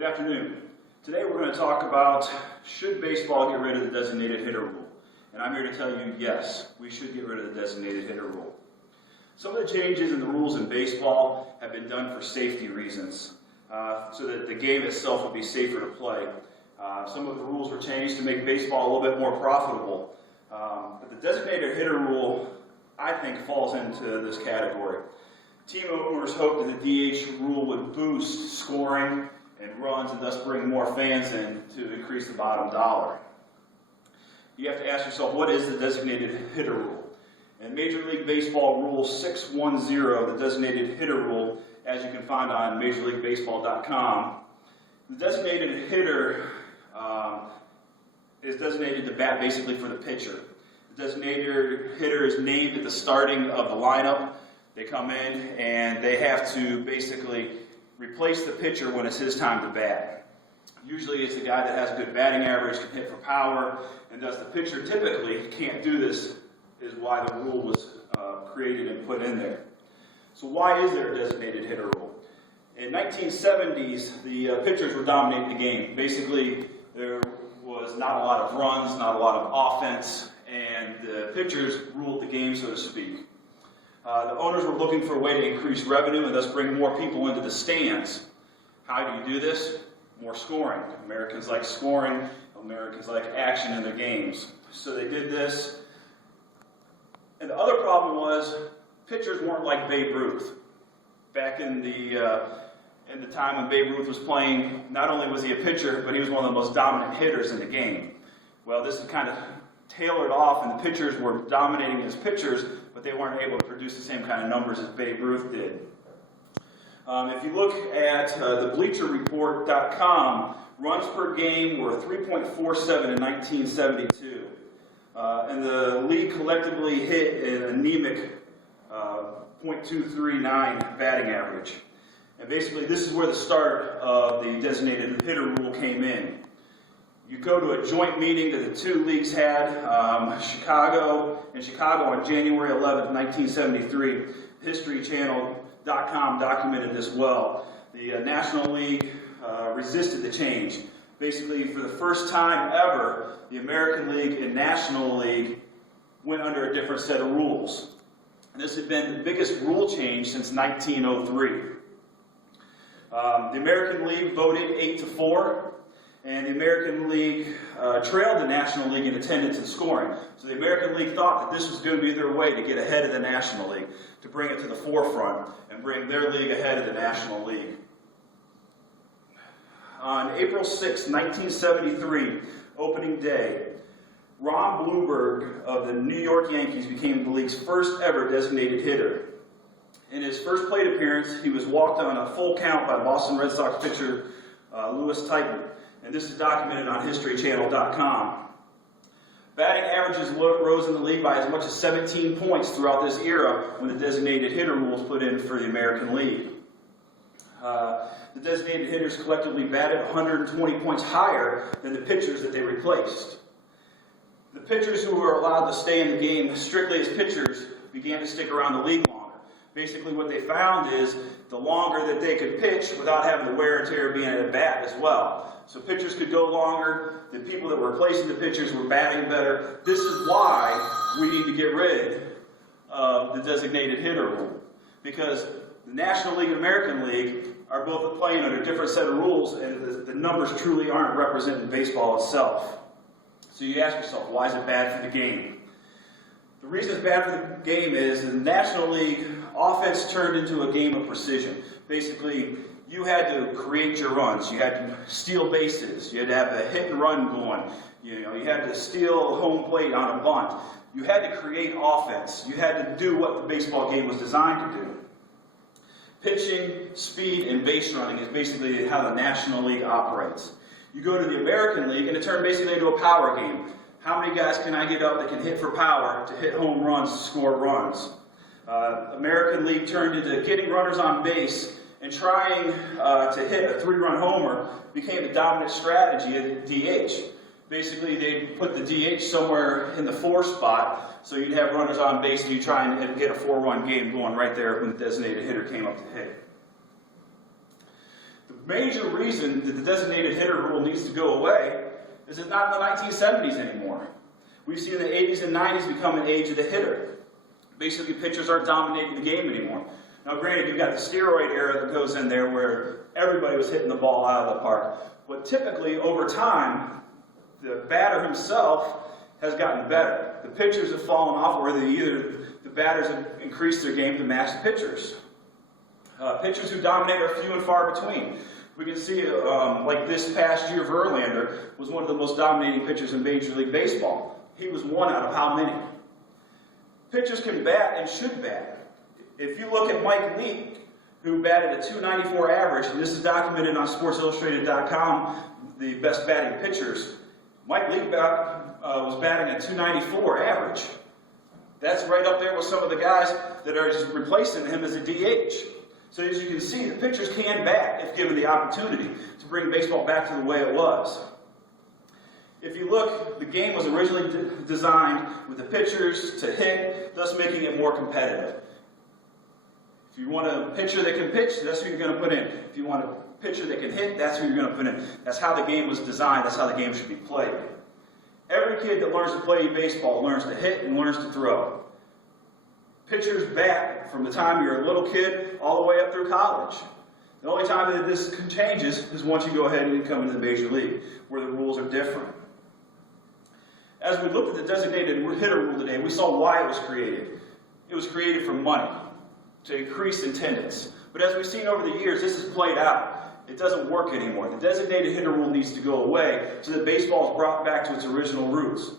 Good afternoon. Today we're going to talk about, should baseball get rid of the designated hitter rule? And I'm here to tell you, yes, we should get rid of the designated hitter rule. Some of the changes in the rules in baseball have been done for safety reasons, so that the game itself would be safer to play. Some of the rules were changed to make baseball a little bit more profitable. But the designated hitter rule, I think, falls into this category. Team owners hoped that the DH rule would boost scoring and runs and thus bring more fans in to increase the bottom dollar. You have to ask yourself, what is the designated hitter rule? In Major League Baseball Rule 610, the designated hitter rule, as you can find on MajorLeagueBaseball.com, the designated hitter is designated to bat basically for the pitcher. The designated hitter is named at the starting of the lineup. They come in and they have to basically replace the pitcher when it's his time to bat. Usually it's the guy that has a good batting average, can hit for power, and thus the pitcher typically can't do this, is why the rule was created and put in there. So why is there a designated hitter rule? In 1970s, the pitchers were dominating the game. Basically, there was not a lot of runs, not a lot of offense, and the pitchers ruled the game, so to speak. The owners were looking for a way to increase revenue and thus bring more people into the stands. How do you do this? More scoring. Americans like scoring. Americans like action in their games. So they did this. And the other problem was pitchers weren't like Babe Ruth. Back in the time when Babe Ruth was playing, not only was he a pitcher, but he was one of the most dominant hitters in the game. Well, this is kind of tailored off, and the pitchers were dominating as pitchers, but they weren't able to produce the same kind of numbers as Babe Ruth did. If you look at the BleacherReport.com, runs per game were 3.47 in 1972. And the league collectively hit an anemic .239 batting average. And basically, this is where the start of the designated hitter rule came in. You go to a joint meeting that the two leagues had, in Chicago on January 11th, 1973. HistoryChannel.com documented this well. The National League resisted the change. Basically, for the first time ever, the American League and National League went under a different set of rules. And this had been the biggest rule change since 1903. The American League voted 8-4. And the American League trailed the National League in attendance and scoring. So the American League thought that this was going to be their way to get ahead of the National League, to bring it to the forefront and bring their league ahead of the National League. On April 6, 1973, opening day, Ron Blomberg of the New York Yankees became the league's first ever designated hitter. In his first plate appearance, he was walked on a full count by Boston Red Sox pitcher Louis Tighton. And this is documented on HistoryChannel.com. Batting averages rose in the league by as much as 17 points throughout this era when the designated hitter rule was put in for the American League. The designated hitters collectively batted 120 points higher than the pitchers that they replaced. The pitchers who were allowed to stay in the game strictly as pitchers began to stick around the league longer. Basically what they found is the longer that they could pitch without having the wear and tear of being at a bat as well. So pitchers could go longer, the people that were replacing the pitchers were batting better. This is why we need to get rid of the designated hitter rule. Because the National League and American League are both playing under a different set of rules, and the numbers truly aren't representing baseball itself. So you ask yourself, why is it bad for the game? The reason it's bad for the game is the National League offense turned into a game of precision. Basically, you had to create your runs. You had to steal bases. You had to have a hit and run going. You had to steal home plate on a bunt. You had to create offense. You had to do what the baseball game was designed to do. Pitching, speed, and base running is basically how the National League operates. You go to the American League, and it turned basically into a power game. How many guys can I get up that can hit for power, to hit home runs, to score runs? American League turned into getting runners on base and trying to hit a 3-run homer became the dominant strategy at DH. Basically, they'd put the DH somewhere in the 4 spot, so you'd have runners on base and you try and get a 4-run game going right there when the designated hitter came up to hit. The major reason that the designated hitter rule needs to go away is it's not in the 1970s anymore. We've seen the 80s and 90s become an age of the hitter. Basically, pitchers aren't dominating the game anymore. Now, granted, you've got the steroid era that goes in there where everybody was hitting the ball out of the park. But typically, over time, the batter himself has gotten better. The pitchers have fallen off, or the batters have increased their game to match the pitchers. Pitchers who dominate are few and far between. We can see, like this past year, Verlander was one of the most dominating pitchers in Major League Baseball. He was one out of how many? Pitchers can bat and should bat. If you look at Mike Leake, who batted a .294 average, and this is documented on SportsIllustrated.com, the best batting pitchers, Mike Leake was batting a .294 average. That's right up there with some of the guys that are just replacing him as a DH. So as you can see, the pitchers can bat if given the opportunity to bring baseball back to the way it was. If you look, the game was originally designed with the pitchers to hit, thus making it more competitive. If you want a pitcher that can pitch, that's who you're going to put in. If you want a pitcher that can hit, that's who you're going to put in. That's how the game was designed. That's how the game should be played. Every kid that learns to play baseball learns to hit and learns to throw. Pitchers bat from the time you're a little kid all the way up through college. The only time that this changes is once you go ahead and come into the Major League, where the rules are different. As we looked at the designated hitter rule today, we saw why it was created. It was created for money, to increase attendance. But as we've seen over the years, this has played out. It doesn't work anymore. The designated hitter rule needs to go away so that baseball is brought back to its original roots.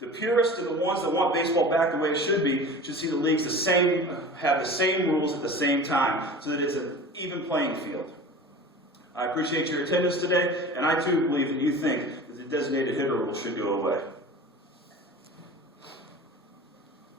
The purists and the ones that want baseball back the way it should be should see the leagues have the same rules at the same time so that it's an even playing field. I appreciate your attendance today, and I too believe that you think that the designated hitter rule should go away.